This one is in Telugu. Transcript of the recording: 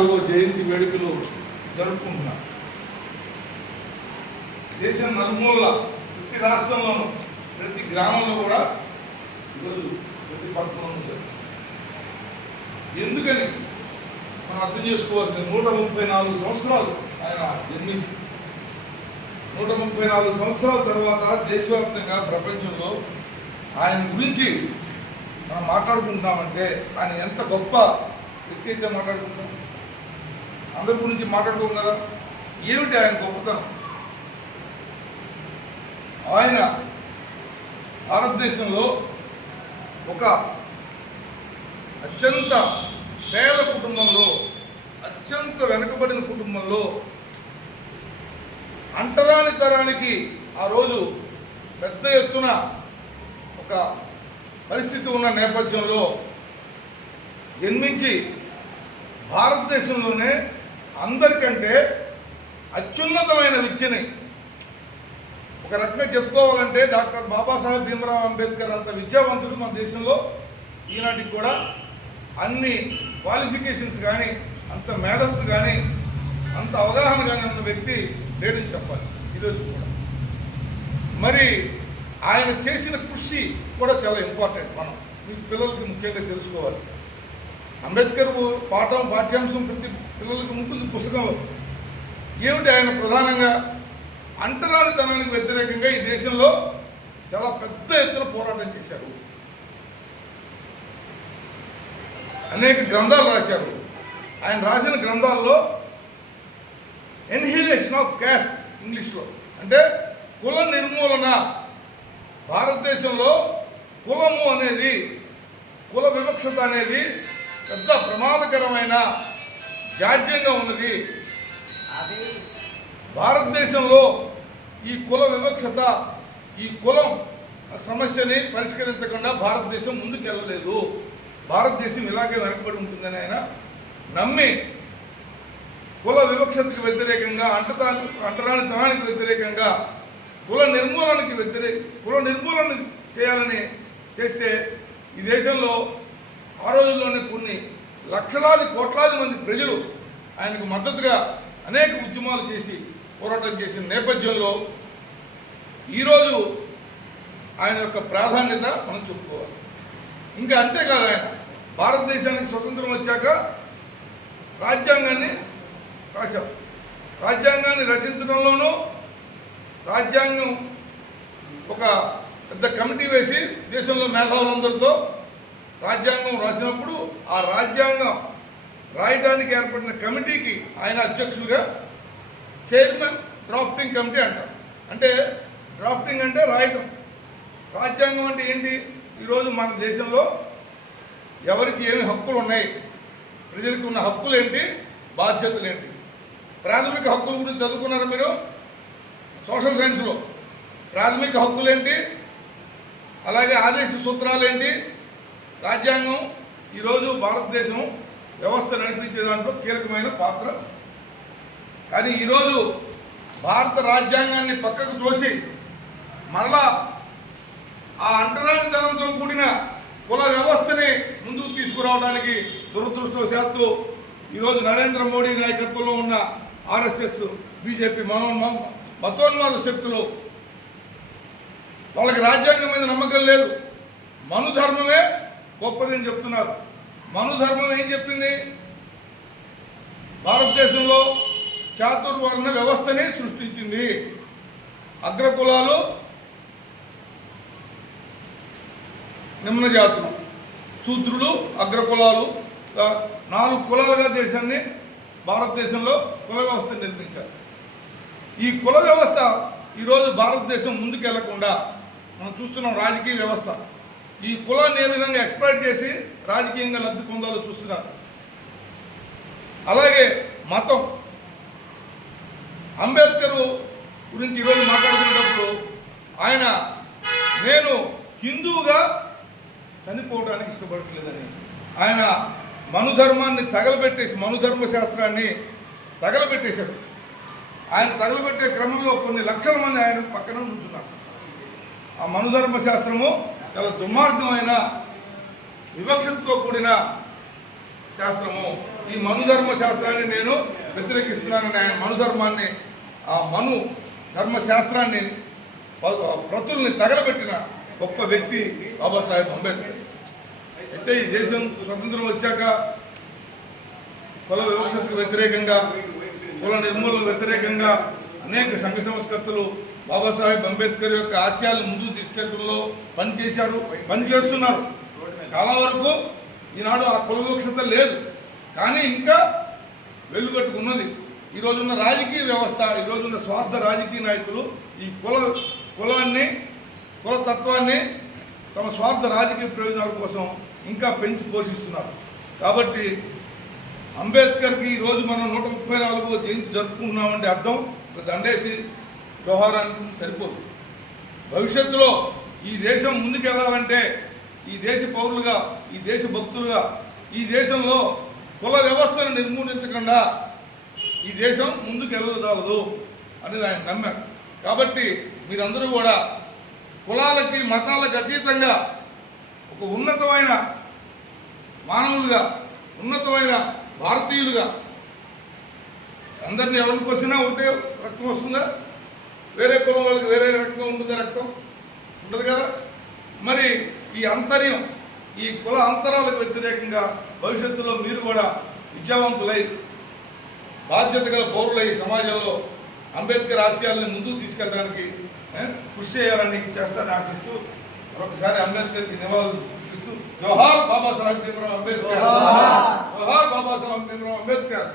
64వ జయంతి వేడుకలు జరుపుకుంటున్నారు. దేశం నలుమూలల ప్రతి రాష్ట్రంలోనూ ప్రతి గ్రామంలో కూడా ఈరోజు ప్రతి పట్టణంలో జరుగుతుంది. ఎందుకని మనం అర్థం చేసుకోవాల్సింది, 134 సంవత్సరాలు ఆయన జన్మించి 134 సంవత్సరాల తర్వాత దేశవ్యాప్తంగా ప్రపంచంలో ఆయన గురించి మనం మాట్లాడుకుంటున్నామంటే ఆయన ఎంత గొప్ప వ్యక్తి అయితే మాట్లాడుకుంటాం. అందరి గురించి మాట్లాడుకోం కదా. ఏమిటి ఆయన గొప్పతనం? ఆయన భారతదేశంలో ఒక అత్యంత పేద కుటుంబంలో, అత్యంత వెనుకబడిన కుటుంబంలో అంటరాని తరానికి ఆ రోజు పెద్ద ఎత్తున ఒక పరిస్థితి ఉన్న నేపథ్యంలో జన్మించి భారతదేశంలోనే అందరికంటే అత్యున్నతమైన విద్యని, ఒక రకంగా చెప్పుకోవాలంటే డాక్టర్ బాబాసాహెబ్ భీమరావ్ అంబేద్కర్ అంత విద్యావంతుడు మన దేశంలో ఈనాటికి కూడా అన్ని క్వాలిఫికేషన్స్ కానీ, అంత మేధస్సు కానీ, అంత అవగాహన కానీ ఉన్న వ్యక్తి లేడని చెప్పాలి ఈరోజు కూడా. మరి ఆయన చేసిన కృషి కూడా చాలా ఇంపార్టెంట్. మనం మీ పిల్లలకి ముఖ్యంగా తెలుసుకోవాలి. అంబేద్కర్ పాఠ్యాంశం ప్రతి పిల్లలకు ఉంటుంది పుస్తకంలో. ఏమిటి ఆయన ప్రధానంగా అంటరానితనానికి వ్యతిరేకంగా ఈ దేశంలో చాలా పెద్ద ఎత్తున పోరాటం చేశారు. అనేక గ్రంథాలు రాశారు. ఆయన రాసిన గ్రంథాల్లో ఎన్హిలేషన్ ఆఫ్ క్యాస్ట్, ఇంగ్లీష్లో అంటే కుల నిర్మూలన. భారతదేశంలో కులము అనేది, కుల వివక్షత అనేది పెద్ద ప్రమాదకరమైన జాడ్యంగా ఉన్నది. భారతదేశంలో ఈ కుల వివక్షత, ఈ కులం సమస్యని పరిష్కరించకుండా భారతదేశం ముందుకెళ్ళలేదు. భారతదేశం ఇలాగే వెనకబడి ఉంటుందని ఆయన నమ్మి కుల వివక్షతకు వ్యతిరేకంగా, అంటరానితనానికి వ్యతిరేకంగా, కుల నిర్మూలన చేయాలని చేస్తే ఈ దేశంలో ఆ రోజుల్లోనే కొన్ని లక్షలాది కోట్లాది మంది ప్రజలు ఆయనకు మద్దతుగా అనేక ఉద్యమాలు చేసి పోరాటం చేసిన నేపథ్యంలో ఈరోజు ఆయన యొక్క ప్రాధాన్యత మనం చెప్పుకోవాలి. ఇంకా అంతేకాదు, ఆయన భారతదేశానికి స్వతంత్రం వచ్చాక రాజ్యాంగాన్ని రాశారు. రాజ్యాంగాన్ని రచించడంలోనూ రాజ్యాంగం ఒక పెద్ద కమిటీ వేసి దేశంలో మేధావులందరితో రాజ్యాంగం రాసినప్పుడు ఆ రాజ్యాంగం రాయడానికి ఏర్పడిన కమిటీకి ఆయన అధ్యక్షులుగా చైర్మన్ డ్రాఫ్టింగ్ కమిటీ అంటారు. అంటే డ్రాఫ్టింగ్ అంటే రాయటం. రాజ్యాంగం అంటే ఏంటి? ఈరోజు మన దేశంలో ఎవరికి ఏమి హక్కులు ఉన్నాయి, ప్రజలకు ఉన్న హక్కులు ఏంటి, బాధ్యతలు ఏంటి? ప్రాథమిక హక్కుల గురించి చదువుకున్నారు మీరు సోషల్ సైన్స్లో. ప్రాథమిక హక్కులు ఏంటి, అలాగే ఆదేశ సూత్రాలు ఏంటి? రాజ్యాంగం ఈరోజు భారతదేశం వ్యవస్థ నడిపించే దాంట్లో కీలకమైన పాత్ర. కానీ ఈరోజు భారత రాజ్యాంగాన్ని పక్కకు తోసి మరలా ఆ అంటరానితనంతో కూడిన కుల వ్యవస్థని ముందుకు తీసుకురావడానికి దురదృష్టవశాత్తు ఈరోజు నరేంద్ర మోడీ నాయకత్వంలో ఉన్న ఆర్ఎస్ఎస్, బీజేపీ మతోన్మాద శక్తులు, వాళ్ళకి రాజ్యాంగం మీద నమ్మకం లేదు. మనుధర్మమే గొప్పదని చెప్తున్నారు. మనుధర్మం ఏం చెప్పింది? భారతదేశంలో చాతుర్వర్ణ వ్యవస్థని సృష్టించింది. అగ్రకులాలు, నిమ్న జాతులు, శూద్రులు, అగ్రకులాలు, 4 కులాలుగా దేశాన్ని, భారతదేశంలో కుల వ్యవస్థను నిర్మించారు. ఈ కుల వ్యవస్థ ఈరోజు భారతదేశం ముందుకెళ్లకుండా మనం చూస్తున్నాం. రాజకీయ వ్యవస్థ ఈ కులాన్ని ఏ విధంగా ఎక్స్ప్లాయిట్ చేసి రాజకీయంగా లబ్ధి పొందాలో చూస్తున్నారు. అలాగే మతం. అంబేద్కర్ గురించి ఈరోజు మాట్లాడుకునేటప్పుడు ఆయన నేను హిందువుగా చనిపోవడానికి ఇష్టపడట్లేదని ఆయన మనుధర్మాన్ని తగలబెట్టేసి, మనుధర్మ శాస్త్రాన్ని తగలబెట్టేశాడు. ఆయన తగలబెట్టే క్రమంలో కొన్ని లక్షల మంది ఆయన పక్కన ఉంటున్నారు. ఆ మనుధర్మ శాస్త్రము చాలా దుర్మార్గమైన వివక్షతో కూడిన శాస్త్రము. ఈ మనుధర్మ శాస్త్రాన్ని నేను వ్యతిరేకిస్తున్నానని ఆయన మనుధర్మాన్ని, ఆ మను ధర్మశాస్త్రాన్ని ప్రతుల్ని తగలబెట్టిన గొప్ప వ్యక్తి బాబాసాహెబ్ అంబేద్కర్. అయితే ఈ దేశం స్వతంత్రం వచ్చాక కుల వివక్షతకు వ్యతిరేకంగా, కుల నిర్మూలన వ్యతిరేకంగా అనేక సంఘ సంస్కర్తలు బాబాసాహెబ్ అంబేద్కర్ యొక్క ఆశయాలను ముందుకు తీసుకెళ్లడంలో పనిచేశారు, పనిచేస్తున్నారు. చాలా వరకు ఈనాడు ఆ కుల వివక్షత లేదు, కానీ ఇంకా వెలుగట్టుకున్నది. ఈరోజున్న రాజకీయ వ్యవస్థ, ఈరోజున్న స్వార్థ రాజకీయ నాయకులు ఈ కులాన్ని, కులతత్వాన్ని తమ స్వార్థ రాజకీయ ప్రయోజనాల కోసం ఇంకా పెంచి పోషిస్తున్నారు. కాబట్టి అంబేద్కర్కి ఈరోజు మనం 134వ జయంతి జరుపుకుంటున్నామంటే అర్థం ఒక దండేసి వ్యవహారానికి సరిపోదు. భవిష్యత్తులో ఈ దేశం ముందుకెళ్ళాలంటే ఈ దేశ పౌరులుగా, ఈ దేశ భక్తులుగా, ఈ దేశంలో కుల వ్యవస్థను నిర్మూలించకుండా ఈ దేశం ముందుకు వెళ్ళగలదు అనేది ఆయన నమ్మారు. కాబట్టి మీరందరూ కూడా కులాలకి, మతాలకు అతీతంగా ఒక ఉన్నతమైన మానవులుగా, ఉన్నతమైన భారతీయులుగా, అందరినీ ఎవరికి వచ్చినా ఉంటే రక్తం వస్తుందా? వేరే కులం వాళ్ళకి వేరే రక్తం ఉంటుందా? రక్తం ఉండదు కదా. మరి ఈ అంతర్యం, ఈ కుల అంతరాలకు వ్యతిరేకంగా భవిష్యత్తులో మీరు కూడా విద్యావంతులై, బాధ్యత గల పౌరులై సమాజంలో అంబేద్కర్ ఆశయాలను ముందుకు తీసుకెళ్ళడానికి కృషి చేయాలని చేస్తారని ఆశిస్తూ మరొకసారి అంబేద్కర్కి నివాళులు ఇస్తూ జోహార్ బాబాసాహెబ్ భీమ్రావ్ అంబేద్కర్, జోహార్ బాబాసాహెబ్ భీమ్రావ్ అంబేద్కర్.